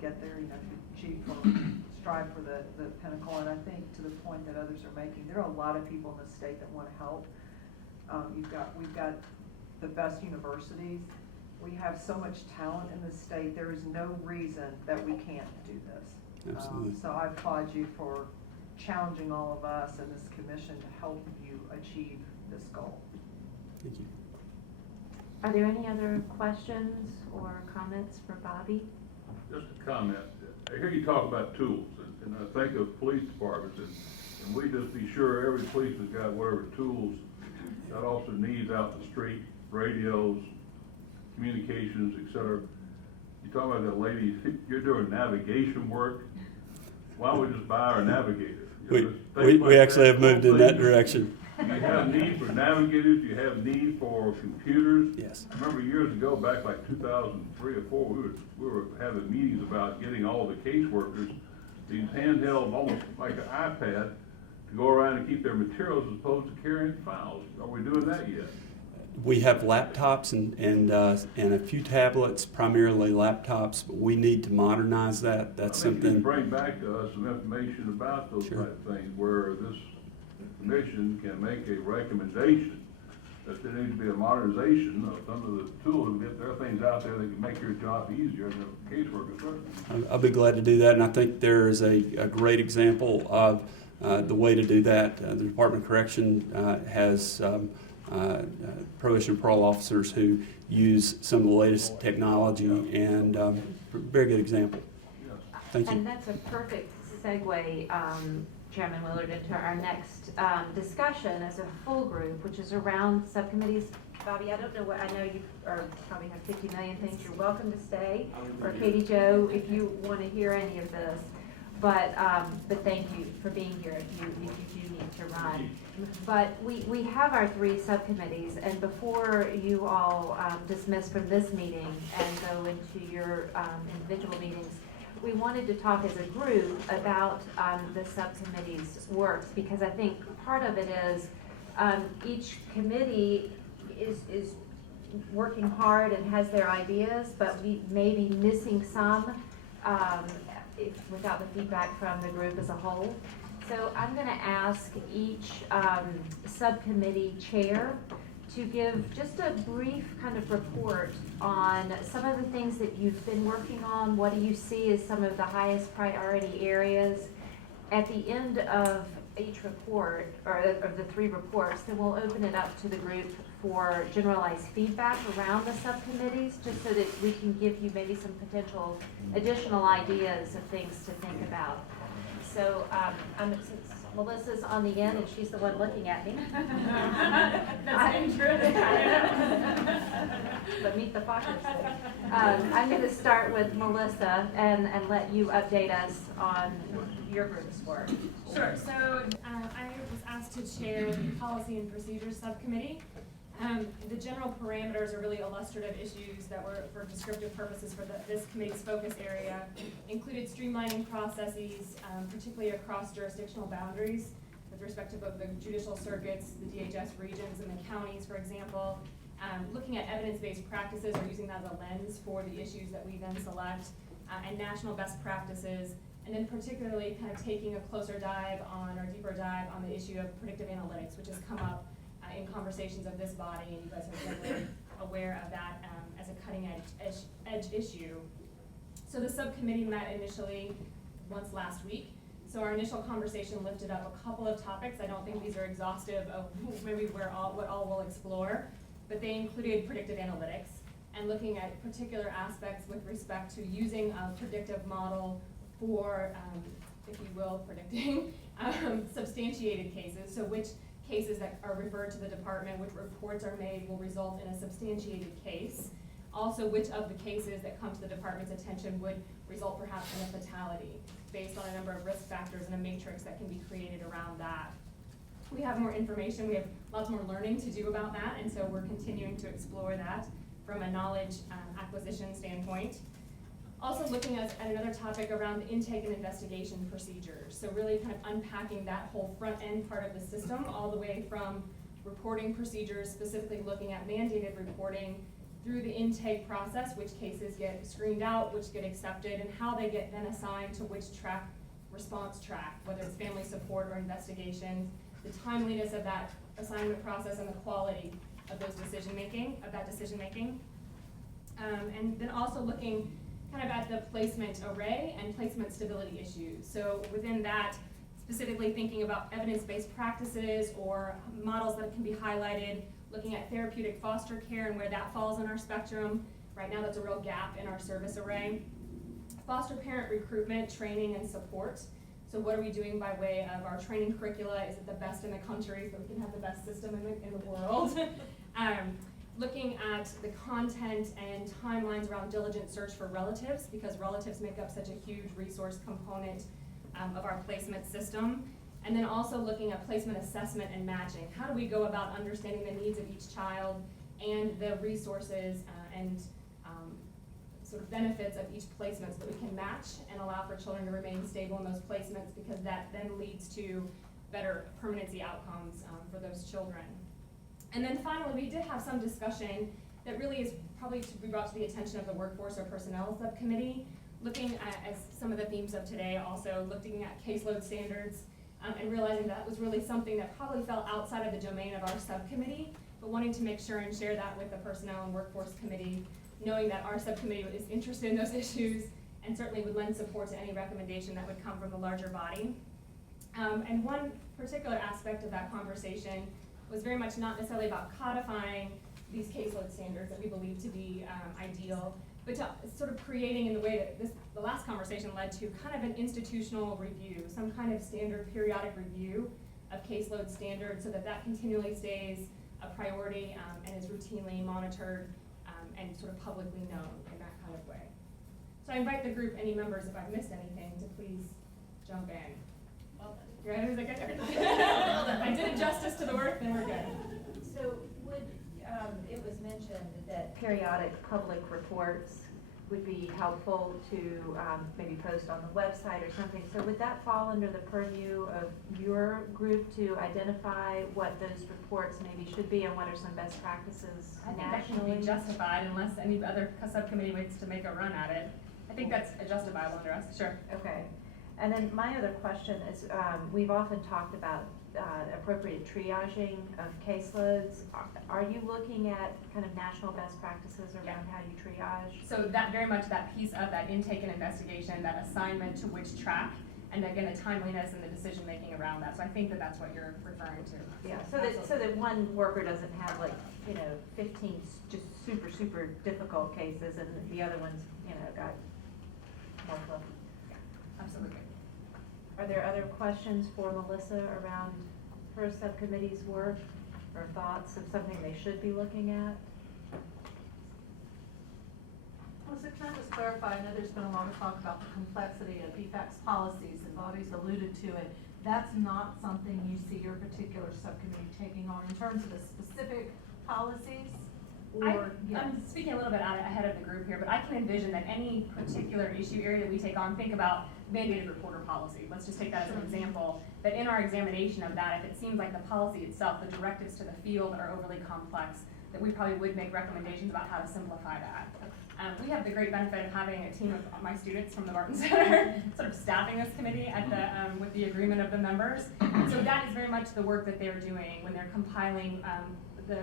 get there, to achieve or strive for the pinnacle. And I think to the point that others are making, there are a lot of people in the state that want to help. We've got the best universities. We have so much talent in the state. There is no reason that we can't do this. Absolutely. So I applaud you for challenging all of us and this commission to help you achieve this goal. Thank you. Are there any other questions or comments for Bobby? Just a comment. I hear you talk about tools, and I think of police departments, and we just be sure every policeman's got whatever tools that officer needs out in the street, radios, communications, etc. You talk about that lady, you're doing navigation work. Why don't we just buy our navigator? We actually have moved in that direction. You have need for navigators, you have need for computers. Yes. I remember years ago, back like 2003 or 4, we were having meetings about getting all the caseworkers these handheld, almost like an iPad, to go around and keep their materials as opposed to carrying files. Are we doing that yet? We have laptops and a few tablets, primarily laptops, but we need to modernize that. That's I think something. you can bring back to us some information about those Sure. type of things, where this commission can make a recommendation that there needs to be a modernization of some of the tools and get their things out there that can make your job easier as a caseworker, certainly. I'll be glad to do that, and I think there is a great example of the way to do that. The Department of Correction has probation and parole officers who use some of the latest technology, and very good example. Yes. Thank you. And that's a perfect segue, Chairman Willard, into our next discussion as a full group, which is around subcommittees. Bobby, I don't know what, I know you probably have 50 million things. You're welcome to stay, or Katie Jo, if you want to hear any of this. But thank you for being here if you do need to run. But we have our 3 subcommittees, and before you all dismiss from this meeting and go into your individual meetings, we wanted to talk as a group about the subcommittee's works, because I think part of it is each committee is working hard and has their ideas, but we may be missing some without the feedback from the group as a whole. So I'm going to ask each subcommittee chair to give just a brief kind of report on some of the things that you've been working on. What do you see as some of the highest priority areas? At the end of each report, or of the 3 reports, then we'll open it up to the group for generalized feedback around the subcommittees, just so that we can give you maybe some potential additional ideas of things to think about. So since Melissa's on the end and she's the one looking at me. That's dangerous. But meet the Fockers. I'm going to start with Melissa and let you update us on your group's work. Sure. So I was asked to chair the Policy and Procedures Subcommittee. The general parameters are really illustrative issues that were for descriptive purposes for this committee's focus area, included streamlining processes, particularly across jurisdictional boundaries with respect to both the judicial circuits, the DHS regions, and the counties, for example, looking at evidence-based practices or using that as a lens for the issues that we then select, and national best practices, and then particularly kind of taking a closer dive on, or deeper dive on the issue of predictive analytics, which has come up in conversations of this body, and you guys are definitely aware of that as a cutting edge issue. So the subcommittee met initially once last week. So our initial conversation lifted up a couple of topics. I don't think these are exhaustive of maybe what all we'll explore, but they included predictive analytics and looking at particular aspects with respect to using a predictive model for, if you will, predicting substantiated cases. So which cases that are referred to the department, which reports are made, will result in a substantiated case. Also, which of the cases that come to the department's attention would result perhaps in a fatality, based on a number of risk factors and a matrix that can be created around that. We have more information, we have lots more learning to do about that, and so we're continuing to explore that from a knowledge acquisition standpoint. Also looking at another topic around the intake and investigation procedures. So really kind of unpacking that whole front end part of the system, all the way from reporting procedures, specifically looking at mandated reporting, through the intake process, which cases get screened out, which get accepted, and how they get then assigned to which response track, whether it's family support or investigation, the timeliness of that assignment process and the quality of those decision making. And then also looking kind of at the placement array and placement stability issues. So within that, specifically thinking about evidence-based practices or models that can be highlighted, looking at therapeutic foster care and where that falls in our spectrum. Right now, that's a real gap in our service array. Foster parent recruitment, training, and support. So what are we doing by way of our training curricula? Is it the best in the country so we can have the best system in the world? Looking at the content and timelines around diligent search for relatives, because relatives make up such a huge resource component of our placement system. And then also looking at placement assessment and matching. How do we go about understanding the needs of each child and the resources and sort of benefits of each placement so that we can match and allow for children to remain stable in those placements, because that then leads to better permanency outcomes for those children. And then finally, we did have some discussion that really is probably to be brought to the attention of the Workforce or Personnel Subcommittee, looking at, as some of the themes of today, also looking at caseload standards and realizing that was really something that probably fell outside of the domain of our subcommittee, but wanting to make sure and share that with the Personnel and Workforce Committee, knowing that our subcommittee is interested in those issues and certainly would lend support to any recommendation that would come from the larger body. And one particular aspect of that conversation was very much not necessarily about codifying these caseload standards that we believe to be ideal, but to sort of creating in the way that the last conversation led to kind of an institutional review, some kind of standard periodic review of caseload standards so that that continually stays a priority and is routinely monitored and sort of publicly known in that kind of way. So I invite the group, any members, if I've missed anything, to please jump in. Well done. Is that good? Well done. I did justice to the work, then we're good. So would, it was mentioned that periodic public reports would be helpful to maybe post on the website or something. So would that fall under the purview of your group to identify what those reports maybe should be and what are some best practices I think nationally? that can be justified unless any other subcommittee waits to make a run at it. I think that's justifiable under us, sure. Okay. And then my other question is, we've often talked about appropriate triaging of caseloads. Are you looking at kind of national best practices around how you triage? So that very much that piece of that intake and investigation, that assignment to which track, and again, the timeliness and the decision making around that. So I think that that's what you're referring to. Yeah, so that one worker doesn't have 15 just super difficult cases and the other ones, got more fluffy. Absolutely. Are there other questions for Melissa around her subcommittee's work or thoughts of something they should be looking at? Melissa, can I just clarify? I know there's been a lot of talk about the complexity of DFAC's policies, and Bobby's alluded to it. That's not something you see your particular subcommittee taking on in terms of the specific policies? I'm speaking a little bit ahead of the group here, but I can envision that any particular issue area that we take on, think about mandated reporter policy. Let's just take that as an example, that in our examination of that, if it seems like the policy itself, the directives to the field are overly complex, that we probably would make recommendations about how to simplify that. We have the great benefit of having a team of my students from the Martin Center sort of staffing this committee at the, with the agreement of the members. So that is very much the work that they're doing when they're compiling the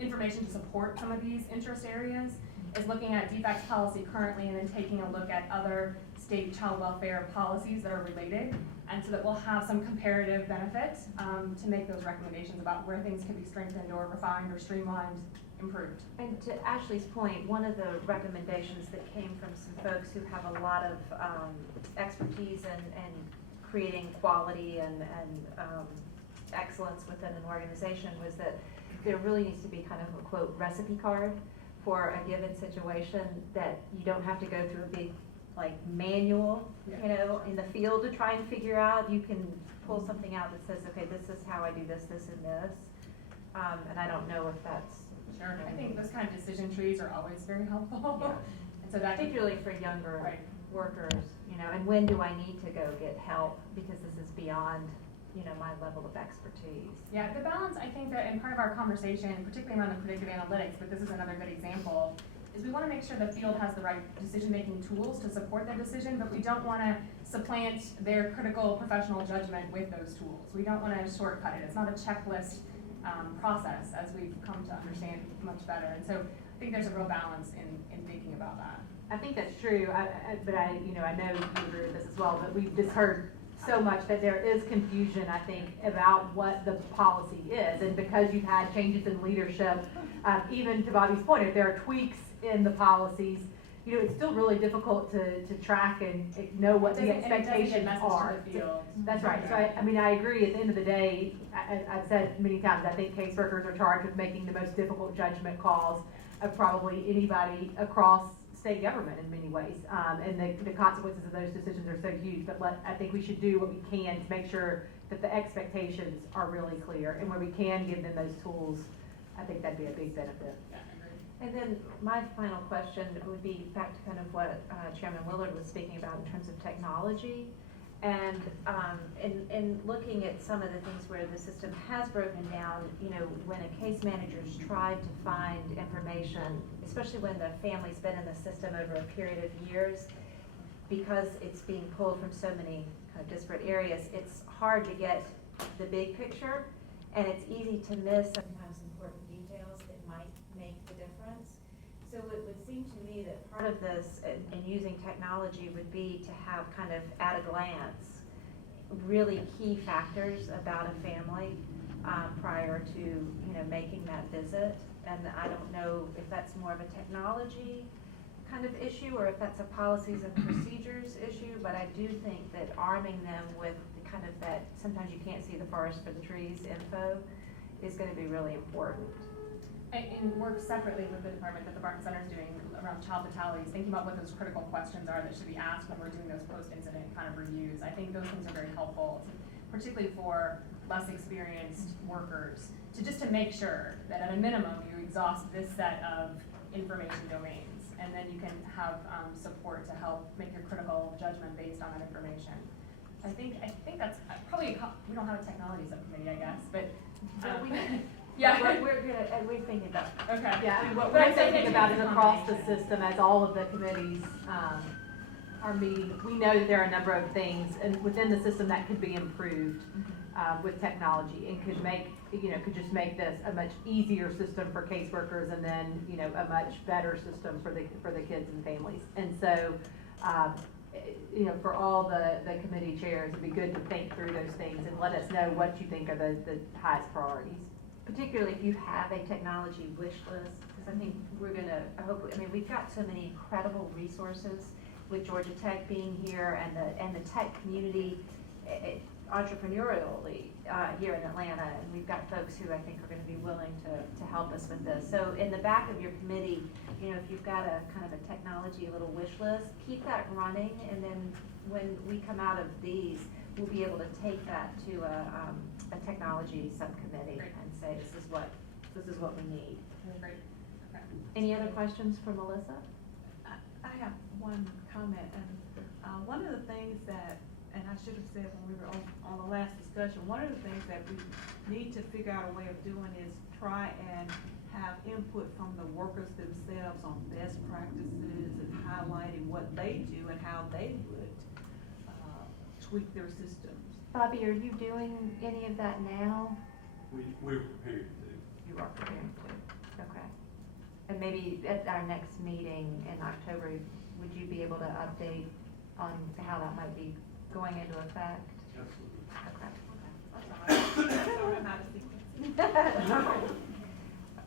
information to support some of these interest areas, is looking at DFAC's policy currently and then taking a look at other state child welfare policies that are related, and so that we'll have some comparative benefits to make those recommendations about where things can be strengthened or refined or streamlined, improved. And to Ashley's point, one of the recommendations that came from some folks who have a lot of expertise in creating quality and excellence within an organization was that there really needs to be kind of a quote recipe card for a given situation, that you don't have to go through a big manual, in the field to try and figure out. You can pull something out that says, okay, this is how I do this, this, and this. And I don't know if that's Sure, I think those kind of decision trees are always very helpful. Yeah. And so that particularly for younger right. workers, and when do I need to go get help because this is beyond my level of expertise. Yeah, the balance, I think that in part of our conversation, particularly around the predictive analytics, but this is another good example, is we want to make sure the field has the right decision-making tools to support their decision, but we don't want to supplant their critical professional judgment with those tools. We don't want to shortcut it. It's not a checklist process, as we've come to understand much better. And so I think there's a real balance in thinking about that. I think that's true, but I know you agree with this as well, but we've just heard so much that there is confusion, I think, about what the policy is. And because you've had changes in leadership, even to Bobby's point, if there are tweaks in the policies, it's still really difficult to track and know what the expectations are. To the field. That's right. So I agree, at the end of the day, I've said many times, I think caseworkers are charged with making the most difficult judgment calls of probably anybody across state government in many ways. And the consequences of those decisions are so huge, but I think we should do what we can to make sure that the expectations are really clear, and where we can give them those tools, I think that'd be a big benefit. Yeah, I agree. And then my final question would be back to kind of what Chairman Willard was speaking about in terms of technology. And in looking at some of the things where the system has broken down, when a case manager's tried to find information, especially when the family's been in the system over a period of years, because it's being pulled from so many kind of disparate areas, it's hard to get the big picture, and it's easy to miss sometimes important details that might make the difference. So it would seem to me that part of this in using technology would be to have kind of at a glance really key factors about a family prior to making that visit. And I don't know if that's more of a technology kind of issue or if that's a policies and procedures issue, but I do think that arming them with the kind of that sometimes you can't see the forest for the trees info is going to be really important. And work separately with the department that the Barton Center is doing around child fatalities, thinking about what those critical questions are that should be asked when we're doing those post-incident kind of reviews. I think those things are very helpful, particularly for less experienced workers, to make sure that at a minimum you exhaust this set of information domains, and then you can have support to help make your critical judgment based on that information. I think that's probably we don't have a technology subcommittee, I guess, but yeah, we're thinking about it. Okay. Yeah, what But I we're think thinking it's about a is across the combination. system, as all of the committees are meeting. We know that there are a number of things and within the system that could be improved with technology, and could just make this a much easier system for caseworkers, and then a much better system for the kids and families. And so for all the committee chairs, it'd be good to think through those things and let us know what you think are the highest priorities. Particularly if you have a technology wish list, because I think we're gonna, we've got so many incredible resources with Georgia Tech being here and the tech community entrepreneurially here in Atlanta, and we've got folks who I think are gonna be willing to help us with this. So in the back of your committee, if you've got a kind of a technology little wish list, keep that running, and then when we come out of these, we'll be able to take that to a technology subcommittee. Great. And say, this is what we need. Great. Okay. Any other questions for Melissa? I have one comment, and one of the things that, and I should have said when we were on the last discussion, one of the things that we need to figure out a way of doing is try and have input from the workers themselves on best practices and highlighting what they do and how they would tweak their systems. Bobby, are you doing any of that now? We're prepared to. You are preparing to. Okay. And maybe at our next meeting in October, would you be able to update on how that might be going into effect? Absolutely. Okay. I don't know how to sequence.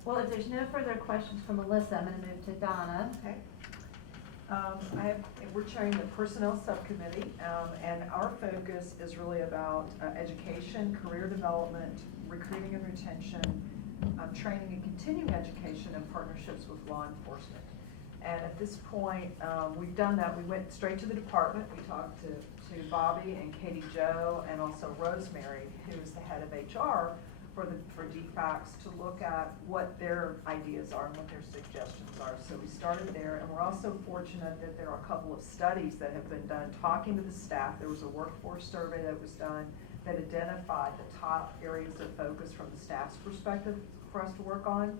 Well, if there's no further questions from Melissa, I'm going to move to Donna. Okay. We're chairing the Personnel Subcommittee, and our focus is really about education, career development, recruiting and retention, training and continuing education, and partnerships with law enforcement. And at this point, we've done that. We went straight to the department. We talked to Bobby and Katie Jo, and also Rosemary, who is the head of HR for DFACS, to look at what their ideas are and what their suggestions are. So we started there, and we're also fortunate that there are a couple of studies that have been done talking to the staff. There was a workforce survey that was done that identified the top areas of focus from the staff's perspective for us to work on.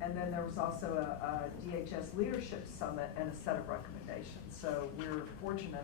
And then there was also a DHS Leadership Summit and a set of recommendations. So we're fortunate